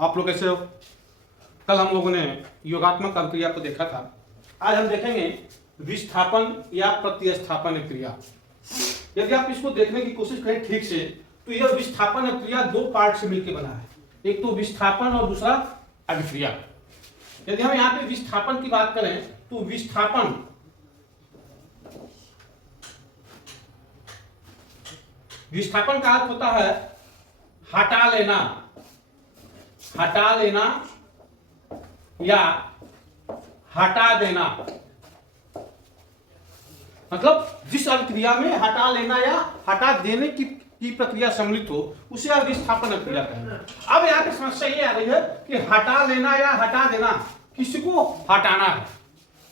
आप लोग कैसे हो? कल हम लोगों ने योगात्मक अभिक्रिया को देखा था। आज हम देखेंगे विस्थापन या प्रतिस्थापन क्रिया। यदि आप इसको देखने की कोशिश करें ठीक से, तो यह विस्थापन अभिक्रिया दो पार्ट से मिलकर बना है। एक तो विस्थापन और दूसरा अभिक्रिया। यदि हम यहाँ पे विस्थापन की बात करें तो विस्थापन का अर्थ होता है हटा लेना या हटा देना। मतलब जिस अभिक्रिया में हटा लेना या हटा देने की प्रक्रिया सम्मिलित हो उसे आप विस्थापन अभिक्रिया कहेंगे। अब यहाँ की समस्या ये आ रही है कि हटा लेना या हटा देना, किसको हटाना है।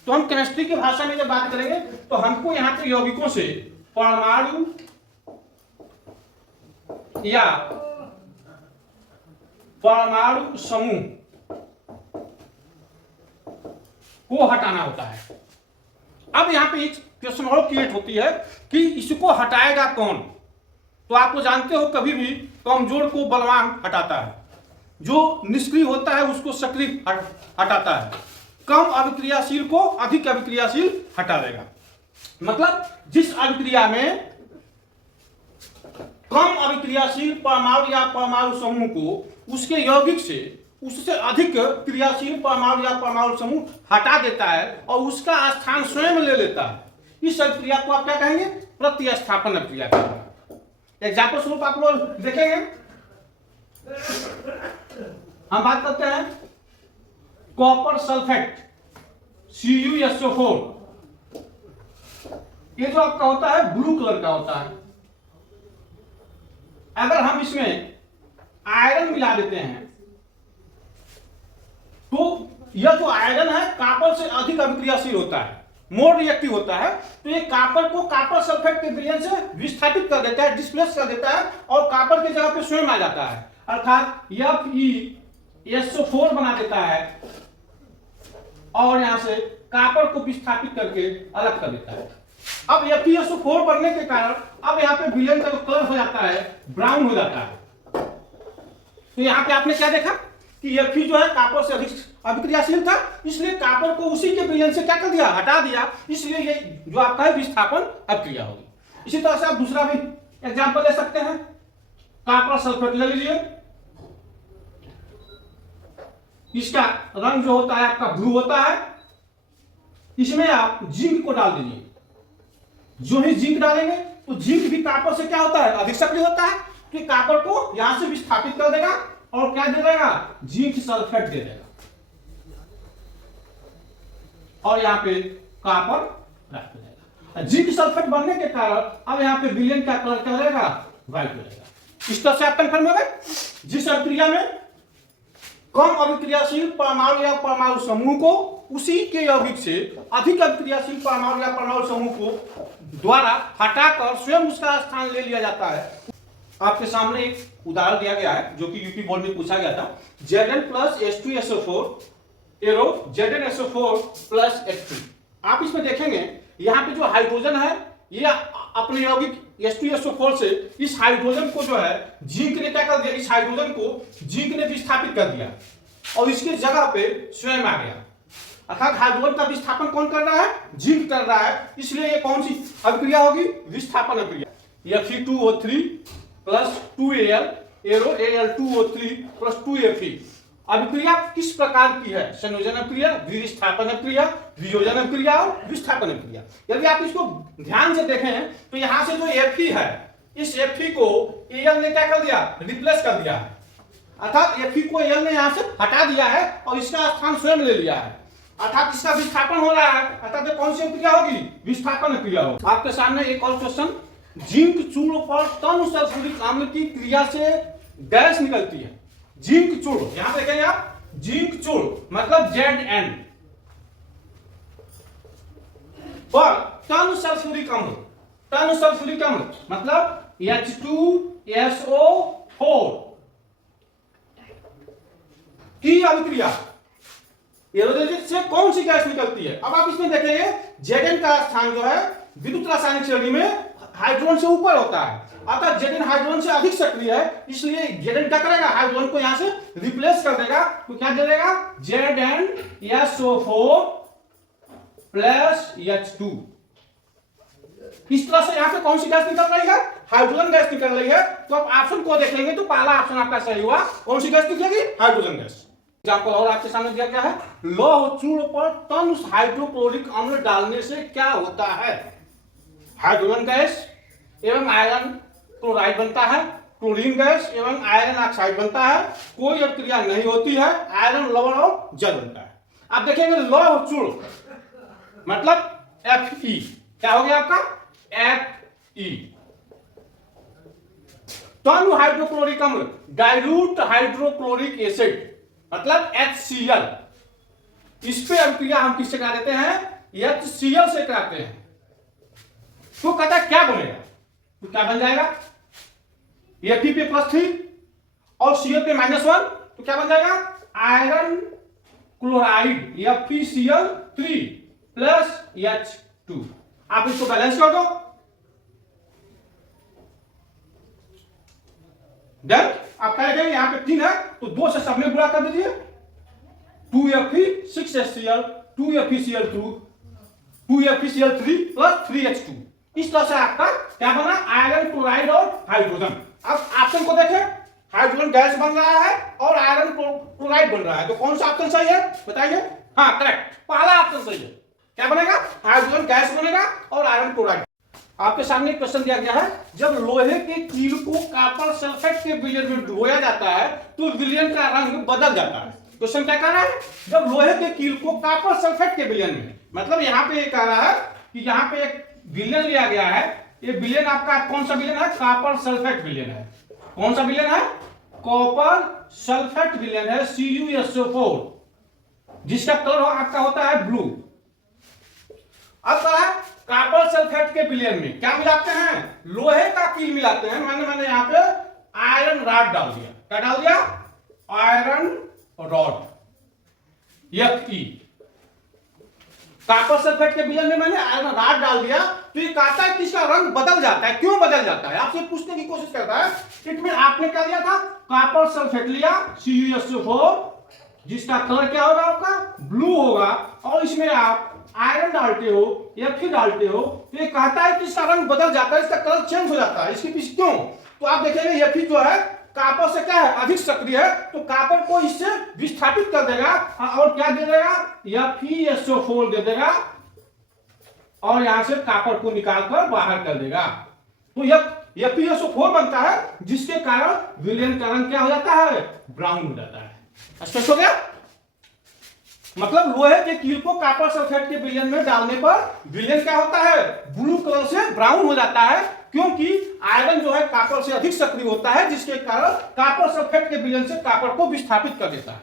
तो हम केमिस्ट्री की भाषा में जब बात करेंगे तो हमको यहाँ के यौगिकों से परमाणु या परमाणु समूह को हटाना होता है। अब यहाँ पे एक क्वेश्चन और क्रिएट होती है कि इसको हटाएगा कौन। तो आपको जानते हो कभी भी कमजोर को बलवान हटाता है, जो निष्क्रिय होता है उसको सक्रिय हटाता है, कम अभिक्रियाशील को अधिक अभिक्रियाशील हटा देगा। मतलब जिस अभिक्रिया में कम अभिक्रियाशील परमाणु या परमाणु समूह को उसके यौगिक से उससे अधिक क्रियाशील परमाणु या परमाणु समूह हटा देता है और उसका स्थान स्वयं ले लेता है, इस अभिक्रिया को आप क्या कहेंगे? प्रतिस्थापन अभिक्रिया कहेंगे। एग्जाम्पल स्वरूप आप लोग देखेंगे, हम बात करते हैं कॉपर सल्फेट CuSO4। ये जो आपका होता है ब्लू कलर का होता है। अगर हम इसमें आयरन मिला देते हैं तो यह जो आयरन है कॉपर से अधिक अभिक्रियाशील होता है, मोर रिएक्टिव होता है। तो ये कॉपर को कॉपर सल्फेट के विलयन से विस्थापित कर देता है, डिस्प्लेस कर देता है और कॉपर की जगह पे स्वयं आ जाता है, अर्थात FeSO4 बना देता है और यहां से कॉपर को विस्थापित करके अलग कर देता है। अब FeSO4 बनने के कारण अब यहाँ पे विलयन का जो कलर हो जाता है ब्राउन हो जाता है। तो यहाँ पे आपने क्या देखा कि Fe जो है कॉपर से अधिक अभिक्रियाशील था, इसलिए कॉपर को उसी के विलयन से क्या कर दिया? हटा दिया। इसलिए ये जो आपका है विस्थापन अभिक्रिया होगी। इसी तरह से आप दूसरा भी एग्जांपल ले सकते हैं। कॉपर सल्फेट ले लीजिए, इसका रंग जो होता है आपका ब्लू होता है। इसमें आप जिंक को डाल दीजिए। जो ही जिंक डालेंगे तो जिंक भी कॉपर से क्या होता है? अधिक सक्रिय होता है, कि कॉपर को यहां से विस्थापित कर देगा और क्या दे देगा? जिंक सल्फेट दे देगा और यहां पे कॉपर रख देगा। जिंक सल्फेट बनने के कारण अब यहां पे विलयन का कलर क्या रहेगा? व्हाइट हो जाएगा। इस तरह से आप कंफर्म हो गए। जिस अभिक्रिया में कम अभिक्रियाशील परमाणु या परमाणु समूह को उसी के यौगिक से अधिक अभिक्रियाशील परमाणु या परमाणु समूह को द्वारा हटाकर स्वयं उसका स्थान ले लिया जाता है। आपके सामने एक उदाहरण दिया गया है जो कि यूपी बोर्ड में पूछा गया था। Zn plus H2SO4 arrow ZnSO4 plus H3। आप इसमें देखेंगे यहाँ पे जो हाइड्रोजन है ये अपने यौगिक H2SO4 से इस हाइड्रोजन को जो है जिंक ने क्या कर दिया? इस हाइड्रोजन को जिंक ने विस्थापित कर दिया और इसकी जगह पे स्वयं आ गया। अर्थात हाइड्रोजन का विस्थापन कौन कर रहा है? जिंक कर रहा है। इसलिए ये कौन सी अभिक्रिया होगी? विस्थापन अभिक्रिया। Fe2O3 plus 2Al arrow Al2O3 plus 2Fe। अभिक्रिया किस प्रकार की है? संयोजन अभिक्रिया, विस्थापन अभिक्रिया, वियोजन अभिक्रिया और विस्थापन अभिक्रिया। यदि आप इसको ध्यान से देखें तो यहां से जो Fe है, इस Fe को Al ने क्या कर दिया? रिप्लेस कर दिया है। अर्थात Fe को Al ने यहां से हटा दिया है और इसका स्थान स्वयं ले लिया है, अर्थात इसका विस्थापन हो रहा है। अर्थात कौन सी अभिक्रिया होगी? विस्थापन अभिक्रिया होगी। आपके सामने एक और क्वेश्चन, जिंक चूर्ण पर तनु सल्फ्यूरिक अम्ल की क्रिया से गैस निकलती है। जिंक चूर्ण, यहां देखेंगे आप, जिंक चूर्ण मतलब Zn पर तनु सल्फ्यूरिक अम्ल मतलब H2SO4 की अभिक्रिया एरोडेजिक से कौन सी गैस निकलती है? अब आप इसमें देखेंगे Zn का स्थान जो है विद्युत रासायनिक श्रेणी में हाइड्रोजन से ऊपर होता है अतः Zn हाइड्रोजन से अधिक सक्रिय है, इसलिए Zn क्या करेगा, हाइड्रोजन को यहां से रिप्लेस कर देगा। तो क्या दे देगा, ZnSO4 प्लस H2। इस तरह से यहां से कौन सी गैस निकल रही है, हाइड्रोजन गैस निकल रही है। तो आप ऑप्शन को देखेंगे तो पहला ऑप्शन आपका सही हुआ। कौन सी गैस निकलेगी, हाइड्रोजन गैस। एग्जाम्पल और आपके सामने दिया क्या है, लौह चूर्ण पर टन हाइड्रोक्लोरिक अम्ल डालने से क्या होता है। हाइड्रोजन गैस एवं आयरन क्लोराइड बनता है, क्लोरीन गैस एवं आयरन ऑक्साइड बनता है, कोई अभिक्रिया नहीं होती है, आयरन लवण और जल बनता है। आप देखेंगे लौह चूर्ण मतलब Fe, क्या हो गया आपका Fe। टन हाइड्रोक्लोरिक अम्ल डाइल्यूट हाइड्रोक्लोरिक एसिड मतलब HCl, इस पे अभिक्रिया हम किससे करा देते हैं, HCl से कराते हैं। तो कहता है क्या बनेगा, तो क्या बन जाएगा, Fe पे +3 और Cl पे -1, तो क्या बन जाएगा, iron chloride FeCl3 plus H2। आप इसको बैलेंस कर दो, देन आप क्या लिखेंगे, यहां पे 3 है तो 2 से सब में गुणा कर दीजिए, 2Fe 6HCl 2FeCl2 2FeCl3 plus 3H2। इस तरह से आपका क्या बना, आयरन क्लोराइड और हाइड्रोजन। अब ऑप्शन को देखें, हाइड्रोजन गैस बन रहा है और आयरन क्लोराइड बन रहा है, तो कौन सा ऑप्शन सही है बताइए। हाँ करेक्ट, पहला ऑप्शन सही है। क्या बनेगा, हाइड्रोजन गैस बनेगा और आयरन क्लोराइड। आपके सामने एक क्वेश्चन दिया गया है, जब लोहे के कील को कॉपर सल्फेट के विलयन में डुबोया जाता है तो विलयन का रंग बदल जाता है। क्वेश्चन क्या कह रहा है, जब लोहे के कील को कॉपर सल्फेट के विलयन में, मतलब यहाँ पे कह रहा है कि यहाँ पे एक विलयन लिया गया है, ये विलयन आपका कौन सा विलयन है, कॉपर सल्फेट विलयन है। कौन सा विलयन है, कॉपर सल्फेट विलयन है CuSO4, जिसका कलर आपका होता है ब्लू। अब कॉपर सल्फेट के विलयन में क्या मिलाते हैं, लोहे का कील मिलाते हैं। मैंने यहाँ पे आयरन रॉड डाल दिया, क्या डाल दिया, iron rod Fe। Copper sulphate के विलयन में मैंने आयरन रॉड डाल दिया, तो ये कहता है कि इसका रंग बदल जाता है। क्यों बदल जाता है, आपसे पूछने की कोशिश करता है। इसमें आपने क्या लिया था, कॉपर सल्फेट लिया CuSO4, जिसका कलर क्या होगा आपका ब्लू होगा, और इसमें आप आयरन डालते हो Fe डालते हो, तो ये कहता है कि इसका रंग बदल जाता है, इसका कलर चेंज हो जाता है। इसके पीछे क्यों, तो आप देखेंगे Fe जो है कॉपर से क्या है, अधिक सक्रिय है, तो कॉपर को इससे विस्थापित कर देगा और क्या दे देगा, FeSO4 दे देगा और यहां से कॉपर को निकालकर बाहर कर देगा। तो यह FeSO4 बनता है, जिसके कारण विलयन का रंग क्या हो जाता है, ब्राउन हो जाता है। स्पष्ट हो गया, मतलब लोहे के कील को कॉपर सल्फेट के विलयन में डालने पर विलयन क्या होता है, ब्लू कलर से ब्राउन हो जाता है, क्योंकि आयरन जो है कॉपर से अधिक सक्रिय होता है, जिसके कारण कॉपर सल्फेट के विलयन से कॉपर को विस्थापित कर देता है।